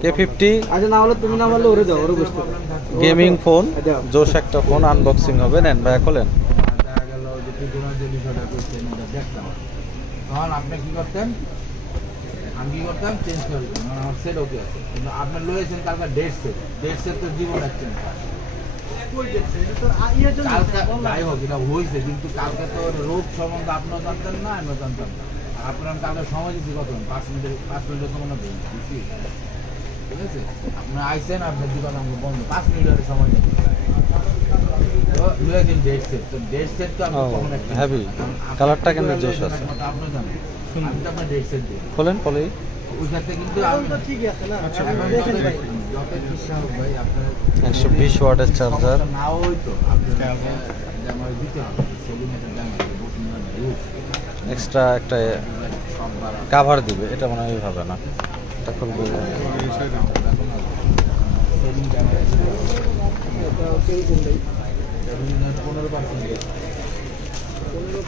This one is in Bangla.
K50 আচ্ছা না হলে তুমি না বললে ওরে দাও, ওরে বুঝতে গেমিং ফোন, জোশ একটা ফোন আনবক্সিং হবে। নেন ভাইয়া খোলেন। দেখা গেল যে পিছনে যে বিষয়টা করছেন এটা দেখতাম, তখন আপনি কি করতেন, আমি কি করতাম, চেঞ্জ করে দিতাম, মানে আমার সেট ওকে আছে, কিন্তু আপনি লয়েছেন কালকে ডেট সেট তো জীবন একছেন কালকে যাই হোক এটা হয়েছে, কিন্তু কালকে তো রোগ সম্বন্ধে আপনিও জানতেন না, আমিও জানতাম না। আর আপনার কালকে সময় দিচ্ছি কত, 5 মিনিটের তো মনে করি দিচ্ছি, ঠিক আছে। আপনি আইসেন, আপনার দোকান আমাকে বন্ধ, 5 মিনিটের সময় দিচ্ছি। ডেট সেট তো ডেট সেট তো আমি কখন একটা হেভি কালারটা কিন্তু জোশ আছে। আপনি জানেন, আমি তো আপনার ডেট সেট দিই খোলেন পলি। ওই সাথে, কিন্তু আমি ঠিক আছে না এখন যত ইচ্ছা হোক ভাই আপনার 120 ওয়াটের চার্জার। সমস্যা নাও হইতো আপনার যেমন দিতে হবে সেলিংয়ের দাম এক্সট্রা একটা সব বাড়া কাভার দিবে, এটা মনে হয় হবে না। এটা খুলবে সেলিং ক্যামেরা এটা 15% 15%